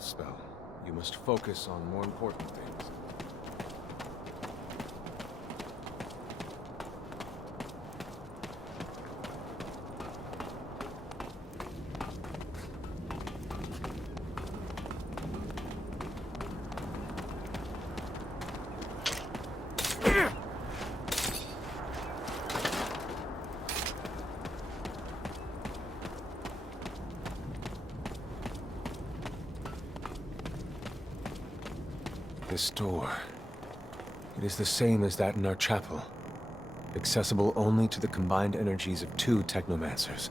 Spell. You must focus on more important things. This door. It is the same as that in our chapel. Accessible only to the combined energies of 2 Technomancers.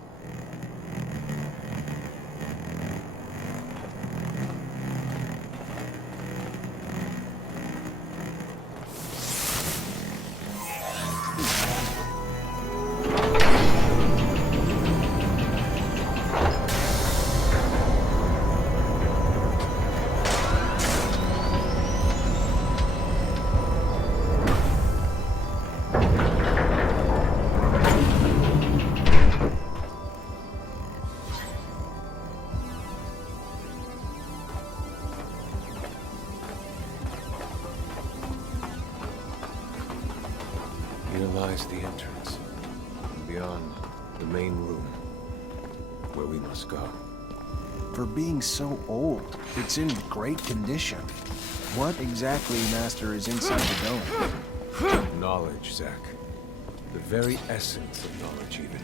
Here lies the entrance, and beyond, the main room, where we must go. For being so old, it's in great condition. What exactly, Master, is inside the dome? Knowledge, Zack. The very essence of knowledge, even.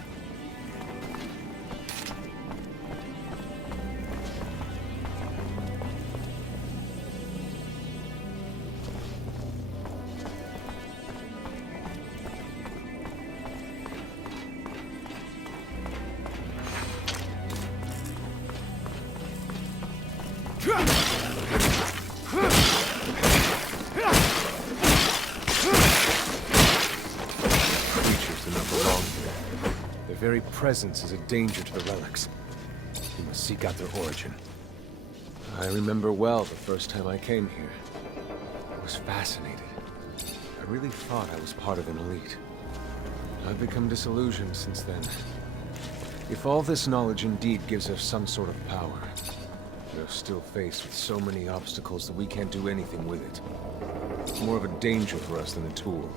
Creatures do not belong here. Their very presence is a danger to the relics. We must seek out their origin. I remember well the first time I came here. I was fascinated. I really thought I was part of an elite. I've become disillusioned since then. If all this knowledge indeed gives us some sort of power, we are still faced with so many obstacles that we can't do anything with it. It's more of a danger for us than a tool.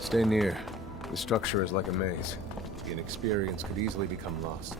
Stay near. The structure is like a maze. The inexperience could easily become lost.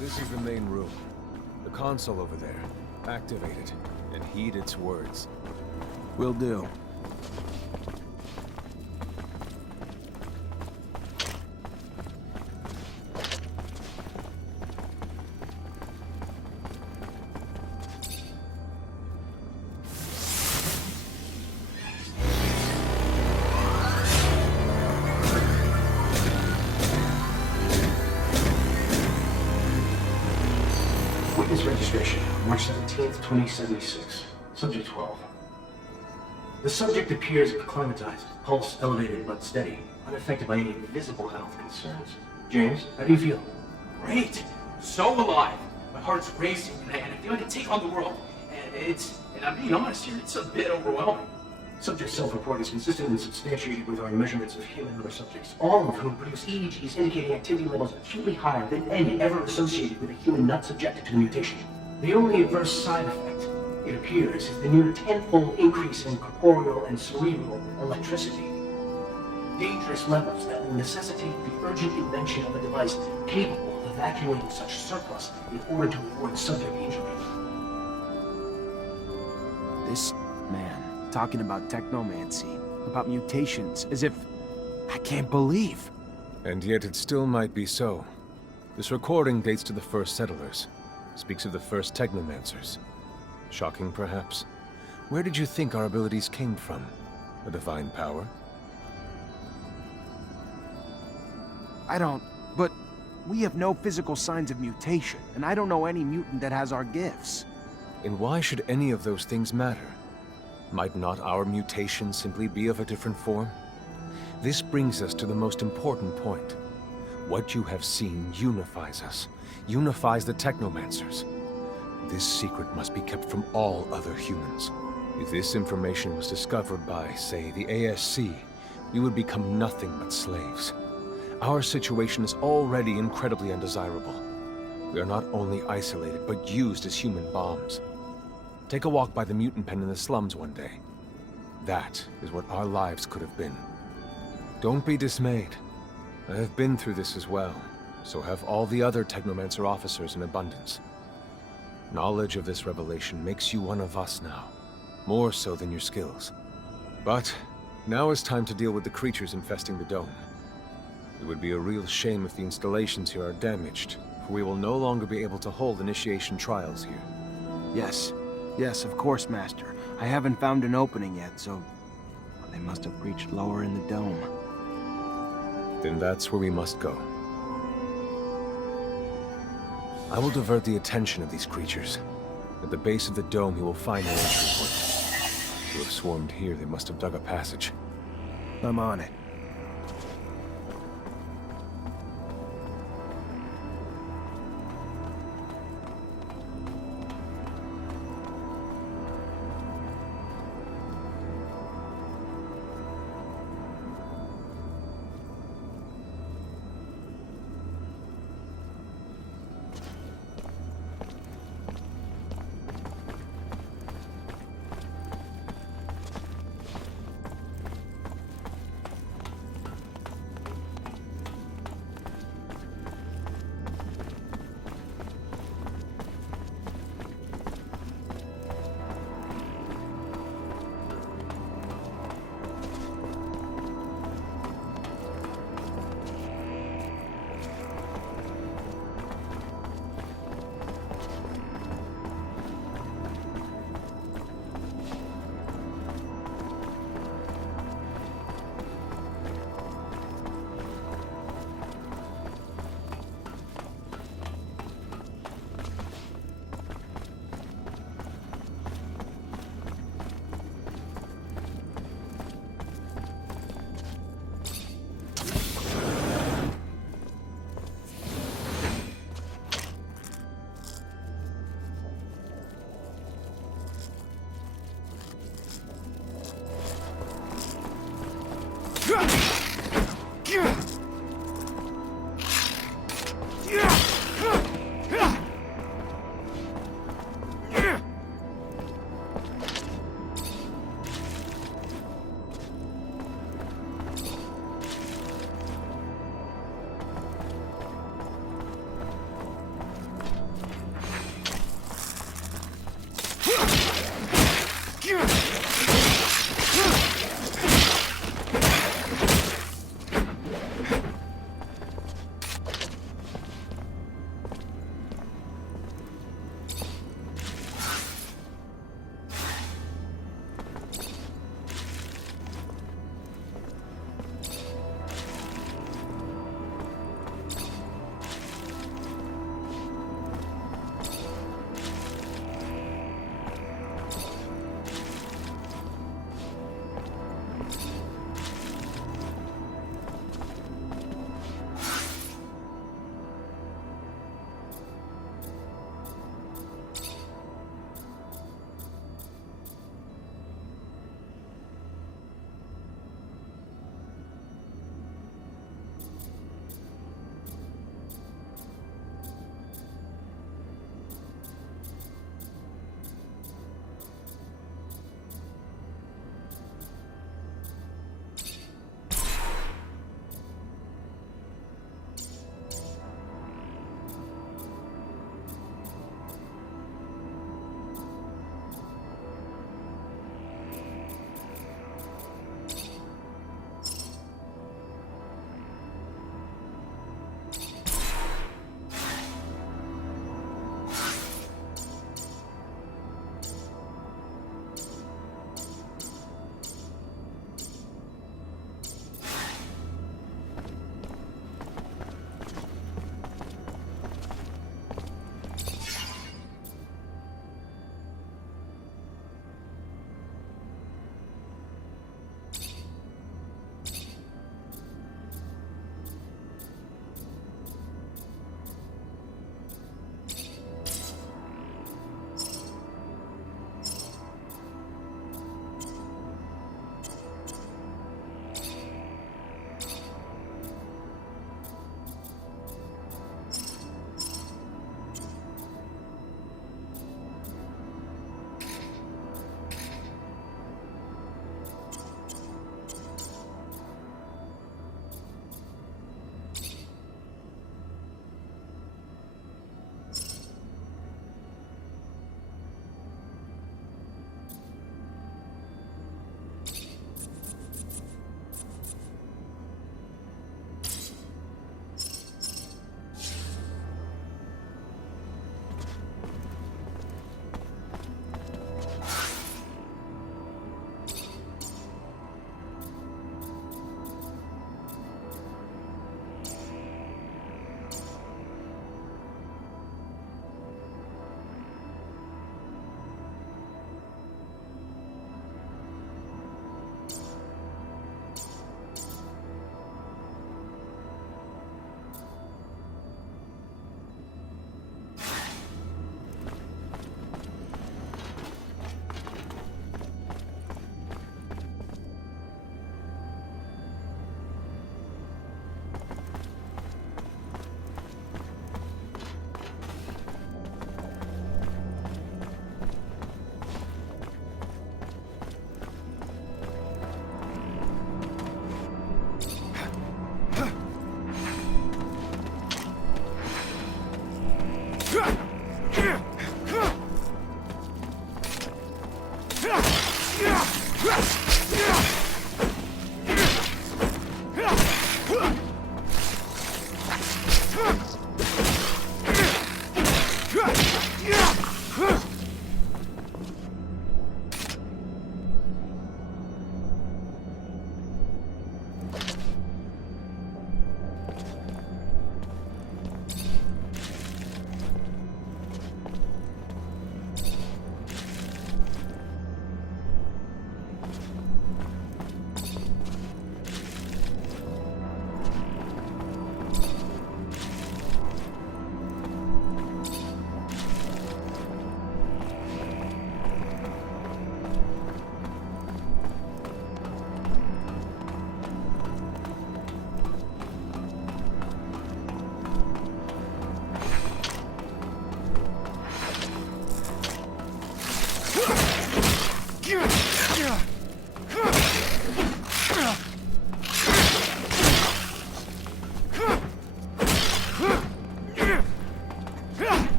This is the main room. The console over there. Activate it, and heed its words. Will do. Witness registration, March 17th, 2076. Subject 12. The subject appears acclimatized, pulse elevated but steady, unaffected by any visible health concerns. James, how do you feel? Great! So alive! My heart's racing, and I feel like I can take on the world. And I'm being honest here, it's a bit overwhelming. Subject's self-report is consistent and substantiated with our measurements of human and other subjects, all of whom produce EEGs indicating activity levels acutely higher than any ever associated with a human not subjected to the mutation. The only adverse side effect, it appears, is the near tenfold increase in corporeal and cerebral electricity. Dangerous levels that will necessitate the urgent invention of a device capable of evacuating such surplus in order to avoid subject injury. This man talking about technomancy, about mutations, as if... I can't believe. And yet it still might be so. This recording dates to the first settlers. Speaks of the first Technomancers. Shocking, perhaps. Where did you think our abilities came from? A divine power? I don't... But we have no physical signs of mutation, and I don't know any mutant that has our gifts. And why should any of those things matter? Might not our mutation simply be of a different form? This brings us to the most important point. What you have seen unifies us, unifies the Technomancers. This secret must be kept from all other humans. If this information was discovered by, say, the ASC, we would become nothing but slaves. Our situation is already incredibly undesirable. We are not only isolated, but used as human bombs. Take a walk by the mutant pen in the slums one day. That is what our lives could have been. Don't be dismayed. I have been through this as well, so have all the other Technomancer officers in abundance. Knowledge of this revelation makes you one of us now, more so than your skills. But now is time to deal with the creatures infesting the dome. It would be a real shame if the installations here are damaged, for we will no longer be able to hold initiation trials here. Yes. Yes, of course, Master. I haven't found an opening yet, so... They must have breached lower in the dome. Then that's where we must go. I will divert the attention of these creatures. At the base of the dome, you will find an entry point. To have swarmed here, they must have dug a passage. I'm on it.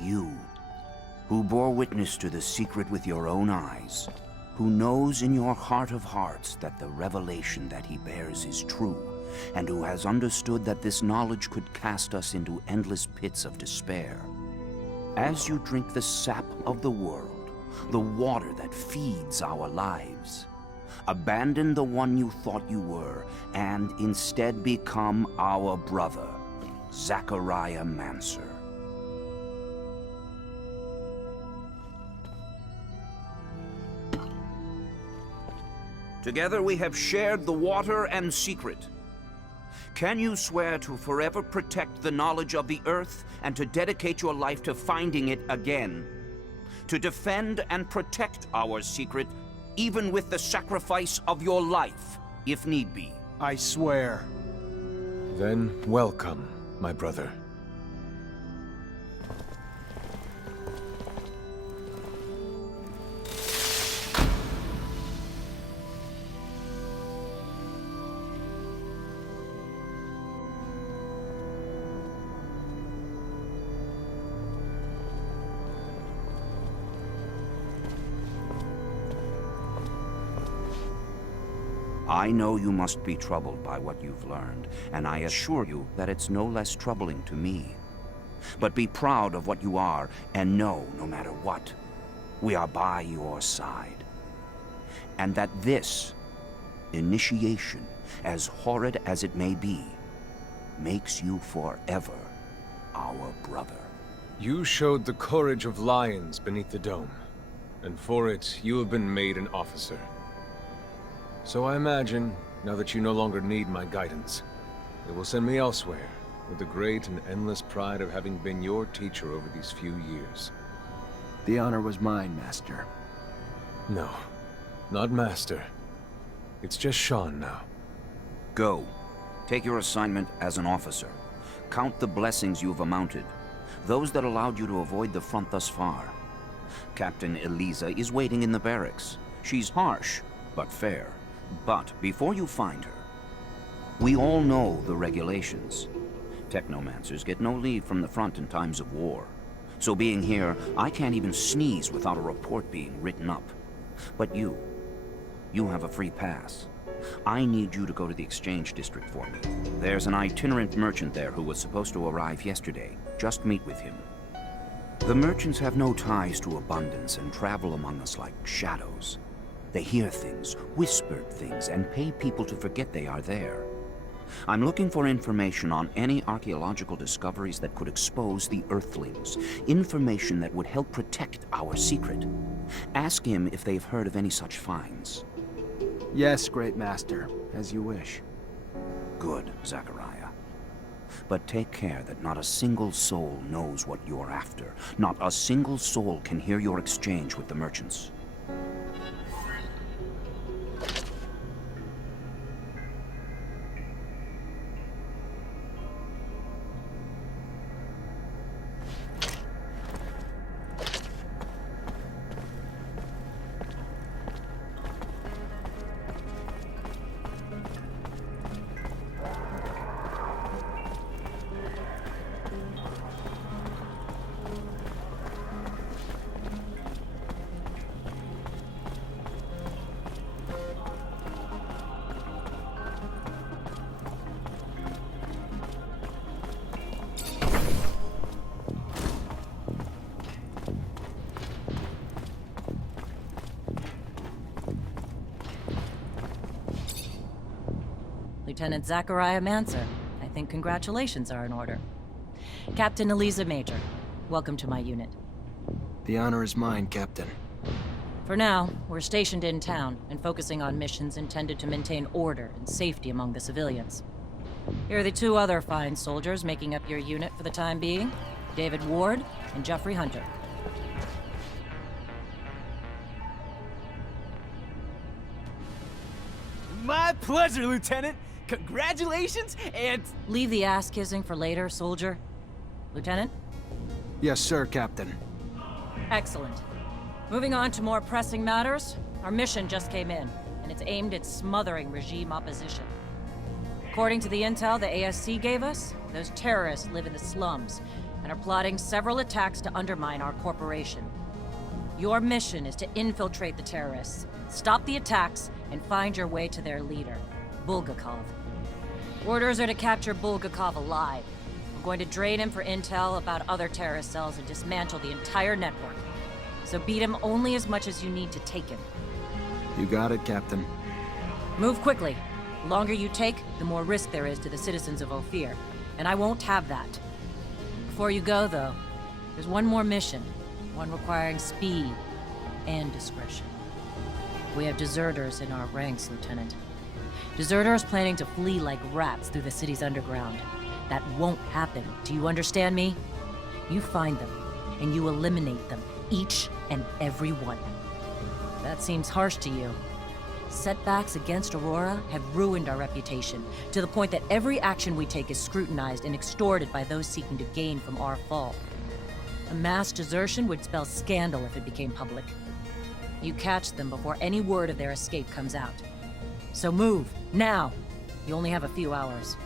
You, who bore witness to the secret with your own eyes, who knows in your heart of hearts that the revelation that he bears is true, and who has understood that this knowledge could cast us into endless pits of despair. As you drink the sap of the world, the water that feeds our lives, abandon the one you thought you were, and instead become our brother, Technomancer. Together we have shared the water and secret. Can you swear to forever protect the knowledge of the Earth and to dedicate your life to finding it again? To defend and protect our secret, even with the sacrifice of your life, if need be? I swear. Then welcome, my brother. I know you must be troubled by what you've learned, and I assure you that it's no less troubling to me. But be proud of what you are, and know, no matter what, we are by your side. And that this initiation, as horrid as it may be, makes you forever our brother. You showed the courage of lions beneath the dome, and for it, you have been made an officer. So I imagine, now that you no longer need my guidance, it will send me elsewhere, with the great and endless pride of having been your teacher over these few years. The honor was mine, Master. No, not Master. It's just Sean now. Go. Take your assignment as an officer. Count the blessings you've amounted, those that allowed you to avoid the front thus far. Captain Eliza is waiting in the barracks. She's harsh, but fair. But before you find her, we all know the regulations. Technomancers get no leave from the front in times of war. So being here, I can't even sneeze without a report being written up. But you have a free pass. I need you to go to the exchange district for me. There's an itinerant merchant there who was supposed to arrive yesterday. Just meet with him. The merchants have no ties to abundance and travel among us like shadows. They hear things, whispered things, and pay people to forget they are there. I'm looking for information on any archaeological discoveries that could expose the Earthlings. Information that would help protect our secret. Ask him if they've heard of any such finds. Yes, Great Master, as you wish. Good, Zachariah. But take care that not a single soul knows what you're after. Not a single soul can hear your exchange with the merchants. Lieutenant Zachariah Mancer. I think congratulations are in order. Captain Eliza Major, welcome to my unit. The honor is mine, Captain. For now, we're stationed in town and focusing on missions intended to maintain order and safety among the civilians. Here are the two other fine soldiers making up your unit for the time being, David Ward and Jeffrey Hunter. My pleasure, Lieutenant! Congratulations, and... Leave the ass-kissing for later, soldier. Lieutenant? Yes, sir, Captain. Excellent. Moving on to more pressing matters, our mission just came in, and it's aimed at smothering regime opposition. According to the intel the ASC gave us, those terrorists live in the slums and are plotting several attacks to undermine our corporation. Your mission is to infiltrate the terrorists, stop the attacks, and find your way to their leader, Bulgakov. Orders are to capture Bulgakov alive. We're going to drain him for intel about other terrorist cells and dismantle the entire network. So beat him only as much as you need to take him. You got it, Captain. Move quickly. The longer you take, the more risk there is to the citizens of Ophir. And I won't have that. Before you go, though, there's one more mission. One requiring speed and discretion. We have deserters in our ranks, Lieutenant. Deserters planning to flee like rats through the city's underground. That won't happen. Do you understand me? You find them, and you eliminate them. Each and every one. That seems harsh to you. Setbacks against Aurora have ruined our reputation, to the point that every action we take is scrutinized and extorted by those seeking to gain from our fall. A mass desertion would spell scandal if it became public. You catch them before any word of their escape comes out. So move, now! You only have a few hours.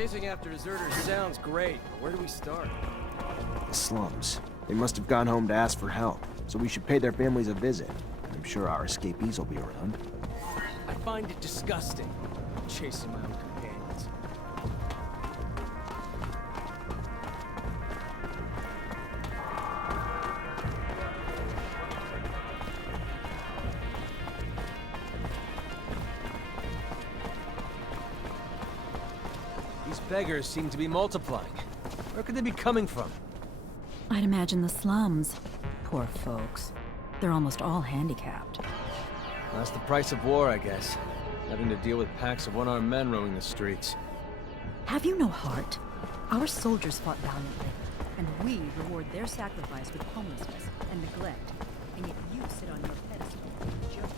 Chasing after deserters sounds great, but where do we start? The slums. They must have gone home to ask for help, so we should pay their families a visit. I'm sure our escapees will be around. I find it disgusting, chasing my own companions. These beggars seem to be multiplying. Where could they be coming from? I'd imagine the slums. Poor folks. They're almost all handicapped. That's the price of war, I guess. Having to deal with packs of one-armed men roaming the streets. Have you no heart? Our soldiers fought valiantly, and we reward their sacrifice with homelessness and neglect. And yet you sit on your pedestal and joke.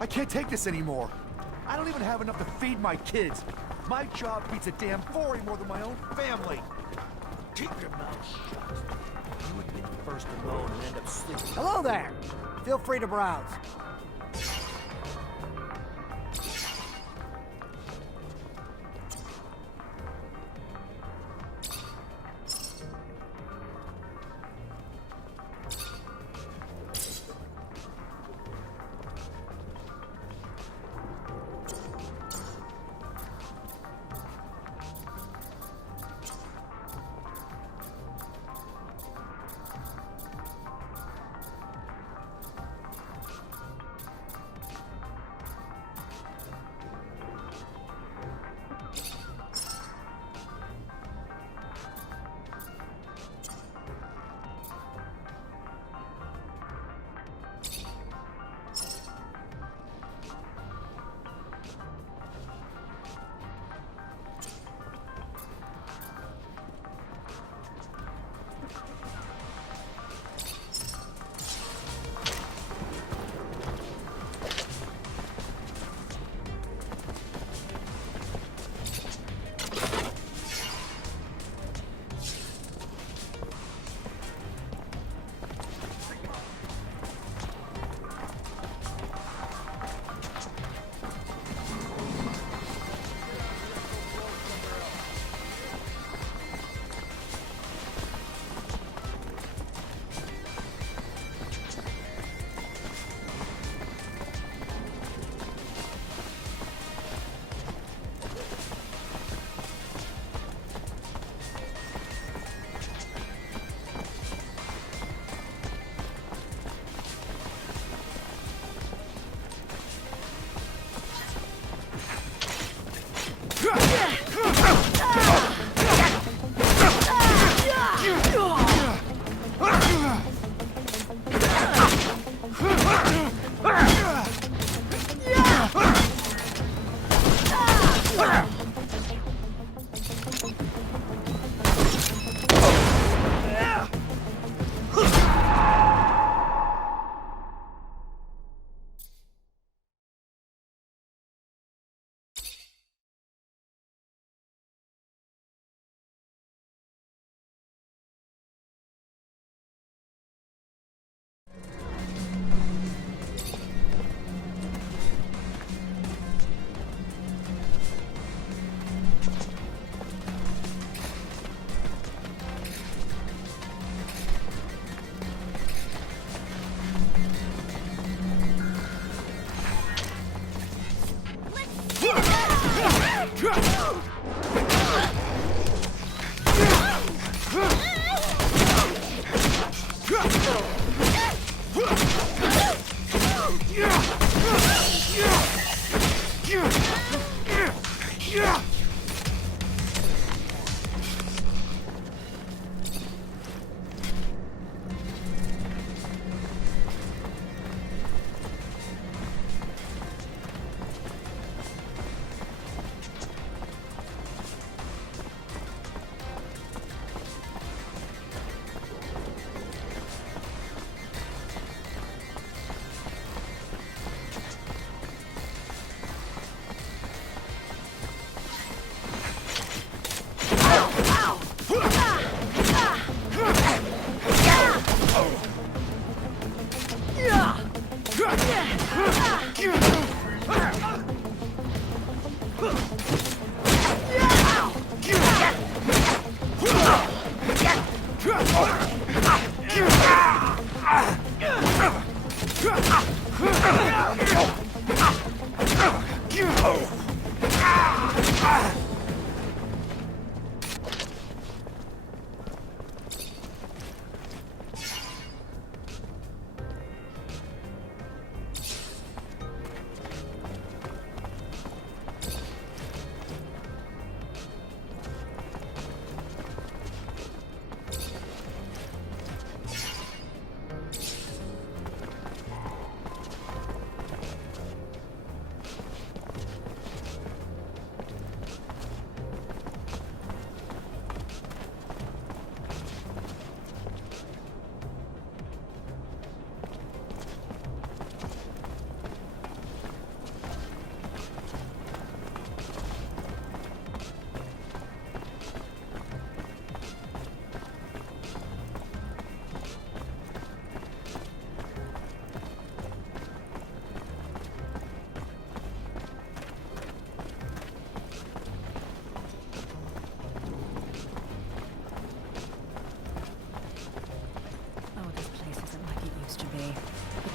I can't take this anymore. I don't even have enough to feed my kids. My job beats a damn 40 more than my own family. Keep your mouth shut. You would be the first to moan and end up sleeping. Hello there. Feel free to browse.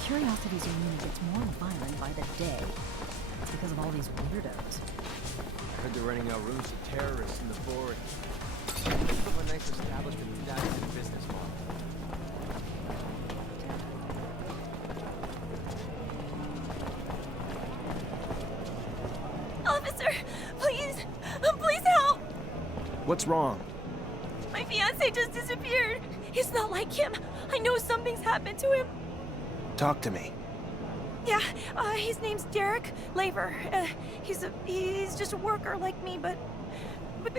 Curiosity's unit gets more violent by the day. It's because of all these weirdos. I heard they're renting out rooms to terrorists in the forest. Think of a nice establishment with that as a business model. Officer, please, please help! What's wrong? My fiancé just disappeared. It's not like him. I know something's happened to him. Talk to me. Yeah, his name's Derek Laver. He's just a worker like me, but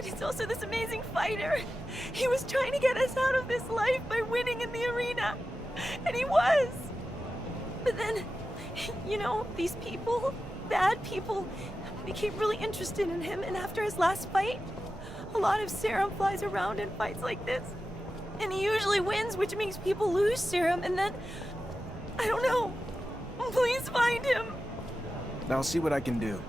he's also this amazing fighter. He was trying to get us out of this life by winning in the arena. And he was. But then, you know, these people, bad people, became really interested in him, and after his last fight, a lot of serum flies around in fights like this. And he usually wins, which makes people lose serum, and then I don't know. Please find him. I'll see what I can do.